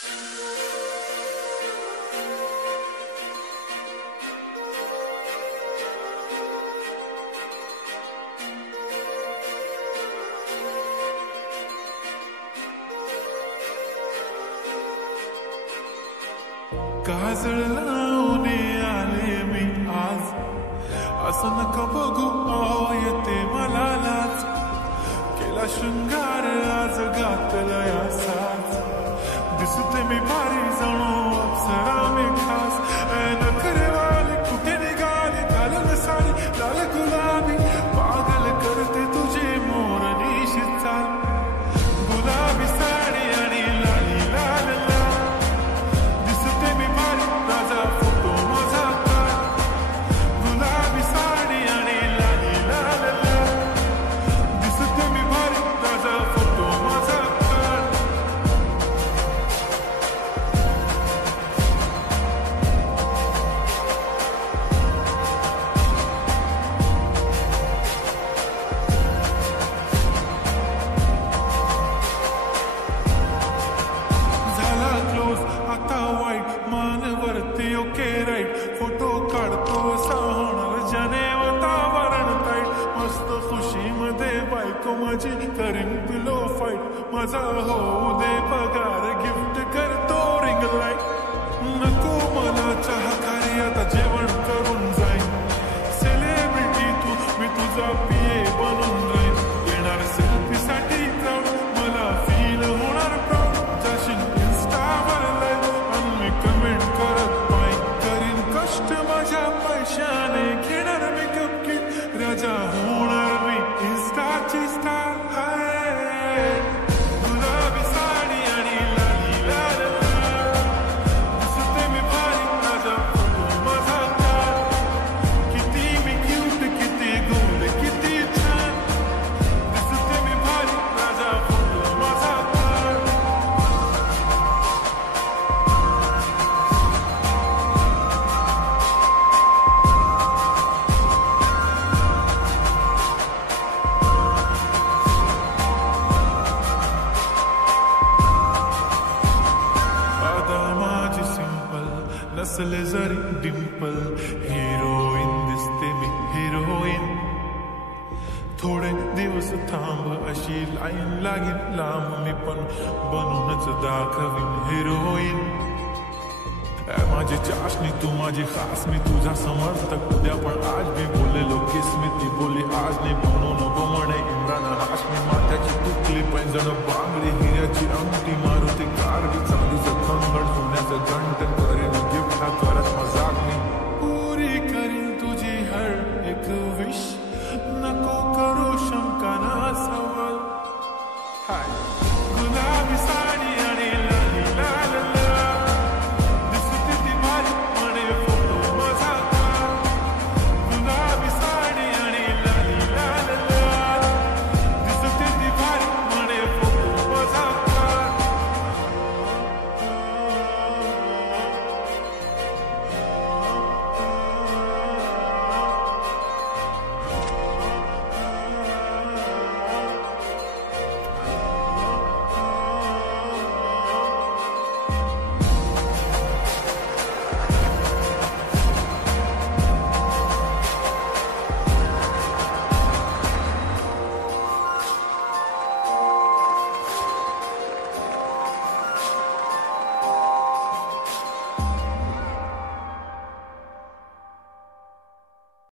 काजळ लावून आले मी आज, असं नका बघू येते मला लाज. केला शृंगार आज घातला साज, दिसते मी भारी जणू अप्सरा मी खास. नखरेवाली कुठे निघाली घालून साडी लाल गुलाबी, पागल करते तुझे मोरनीशी चाल. गुलाबी साडी आणि लाली लाल लाल, दिसते मी भारी राजा फोटो माझा काढ. गुलाबी साडी आणि लाली लाल लाल, दिसते मी भारी राजा फोटो माझा काढ. झाला क्लोज आता वाईट, मानवरती ओके राईट. फोटो काढतो असा होणार ज्याने वातावरण ताईट. मस्त खुशीमध्ये बायको माझी करीन पिलो फाईट. माझा होऊ दे पगार गिफ्ट करतो रिंग लाईट. नको मला चहा खारी आता जेवण करून जाईन. सेलिब्रिटी तू मी तुझा पिये बनून राहीन. येणार सेल्फी साठी क्राऊड, मला फील होणार प्राऊड. जाशील इन्स्टावर लाईव्ह आणि मी कमेंट करत पाय. करीन कष्ट माझ्या पैशाने, घेणार मेकअप किट. राजा होणार मी इन्स्टाची स्टार. गुलाबी साडी आणि लाली लाल लाल, दिसते मी भारी राजा फोटो माझा काढ. किती मी क्यूट किती गोड किती छान, दिसते मी भारी राजा फोटो माझा काढ. आता माझी सिंपल नसले जरी डिंपल, हिरोईन दिसते मी हिरोईन. थोडे दिवस थांब अशी लाईन लागेल लांब, मी पण बनूनच दाखवीन हिरोईन. माझी चाशनी तू माझी खास, मी तुझा समर्थक उद्या पण आज मी बोलेलो किस्मती बोली आज नाही. म्हणून नको म्हणे इम्रान हाशमी, माथ्याची तुकली पैंजण बांगडी हिऱ्या